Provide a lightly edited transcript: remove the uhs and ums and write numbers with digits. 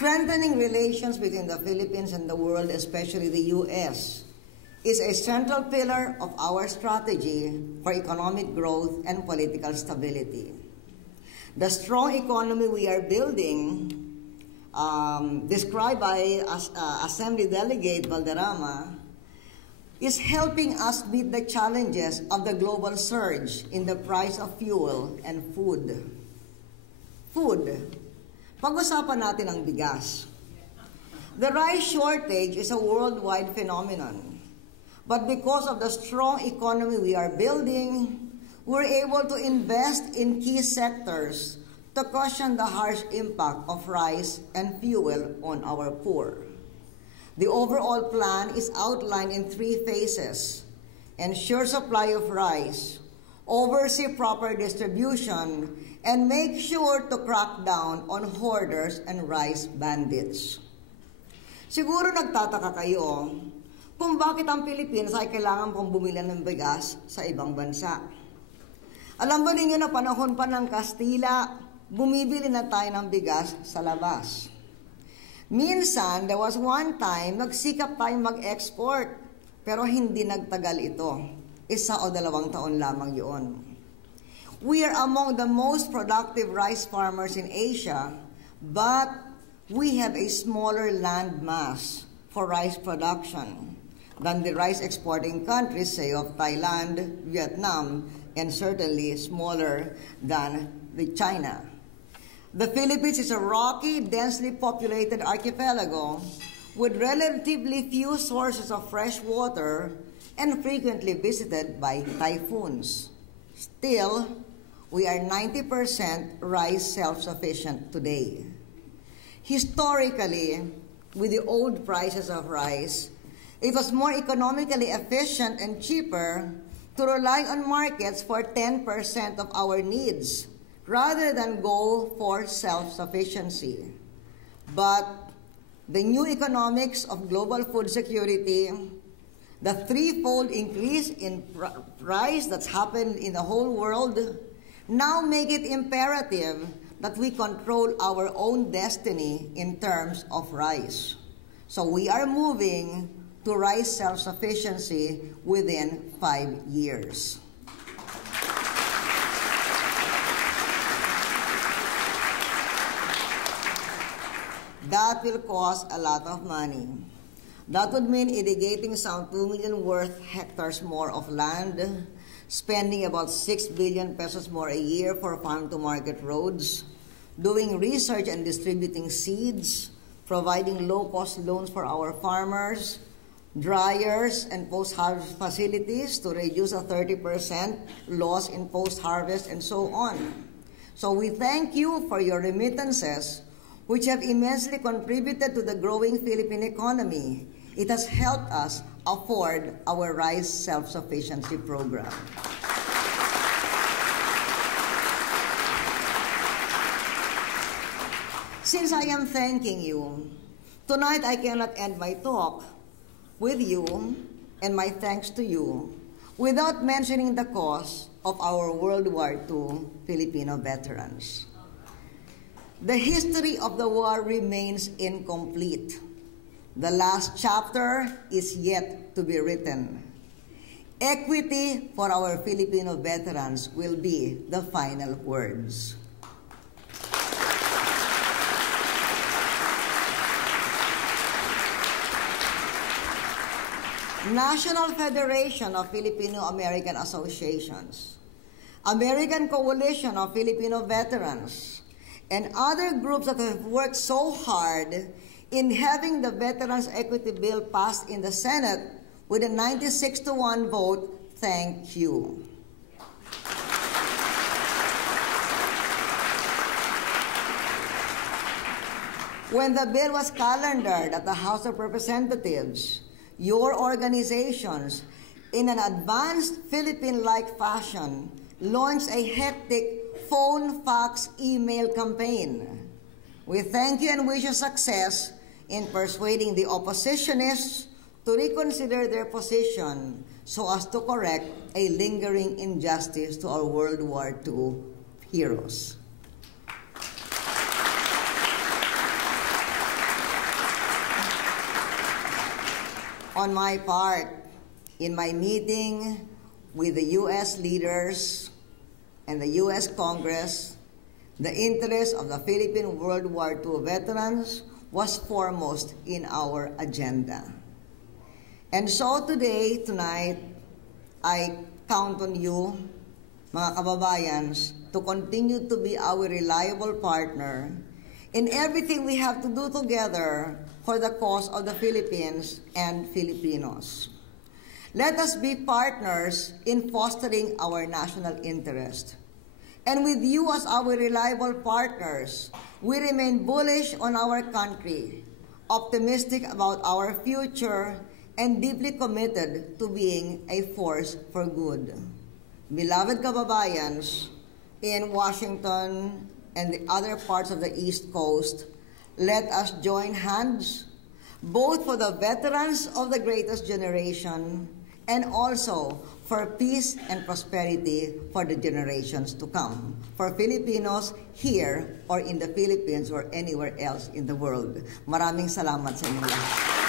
Strengthening relations between the Philippines and the world, especially the U.S., is a central pillar of our strategy for economic growth and political stability. The strong economy we are building, described by Assembly Delegate Valderrama, is helping us meet the challenges of the global surge in the price of fuel and food. Pag-usapan natin ang bigas. The rice shortage is a worldwide phenomenon. But because of the strong economy we are building, we're able to invest in key sectors to cushion the harsh impact of rice and fuel on our poor. The overall plan is outlined in 3 phases: ensure supply of rice, oversee proper distribution, and make sure to crack down on hoarders and rice bandits. Siguro nagtataka kayo kung bakit ang Pilipinas ay kailangan pong bumili ng bigas sa ibang bansa. Alam ba ninyo na panahon pa ng Kastila, bumibili na tayo ng bigas sa labas? Minsan, there was one time, nagsikap tayong mag-export, pero hindi nagtagal ito. 1 o 2 taon lamang yun. We are among the most productive rice farmers in Asia, but we have a smaller land mass for rice production than the rice exporting countries, say, of Thailand, Vietnam, and certainly smaller than China. The Philippines is a rocky, densely populated archipelago with relatively few sources of fresh water and frequently visited by typhoons. Still, we are 90% rice self-sufficient today. Historically, with the old prices of rice, it was more economically efficient and cheaper to rely on markets for 10% of our needs rather than go for self-sufficiency. But the new economics of global food security, the 3-fold increase in price that's happened in the whole world, now make it imperative that we control our own destiny in terms of rice. So we are moving to rice self-sufficiency within 5 years. That will cost a lot of money. That would mean irrigating some 2 million worth hectares more of land, spending about 6 billion pesos more a year for farm-to-market roads, doing research and distributing seeds, providing low-cost loans for our farmers, dryers and post-harvest facilities to reduce a 30% loss in post-harvest, and so on. So we thank you for your remittances, which have immensely contributed to the growing Philippine economy. It has helped us afford our rice self-sufficiency program. Since I am thanking you, tonight I cannot end my talk with you and my thanks to you without mentioning the cause of our World War II Filipino veterans. The history of the war remains incomplete. The last chapter is yet to be written. Equity for our Filipino veterans will be the final words. National Federation of Filipino-American Associations, American Coalition of Filipino Veterans, and other groups that have worked so hard in having the Veterans Equity Bill passed in the Senate with a 96-1 vote, thank you. When the bill was calendared at the House of Representatives, your organizations, in an advanced Philippine-like fashion, launched a hectic phone, fax, email campaign. We thank you and wish you success in persuading the oppositionists to reconsider their position so as to correct a lingering injustice to our World War II heroes. on my part, in my meeting with the U.S. leaders and the U.S. Congress, the interest of the Philippine World War II veterans was foremost in our agenda. And so today, tonight, I count on you, mga kababayans, to continue to be our reliable partner in everything we have to do together for the cause of the Philippines and Filipinos. Let us be partners in fostering our national interest. And with you as our reliable partners, we remain bullish on our country, optimistic about our future, and deeply committed to being a force for good. Beloved kababayans, in Washington and the other parts of the East Coast, let us join hands, both for the veterans of the greatest generation and also for peace and prosperity for the generations to come, for Filipinos here or in the Philippines or anywhere else in the world. Maraming salamat sa inyo lahat.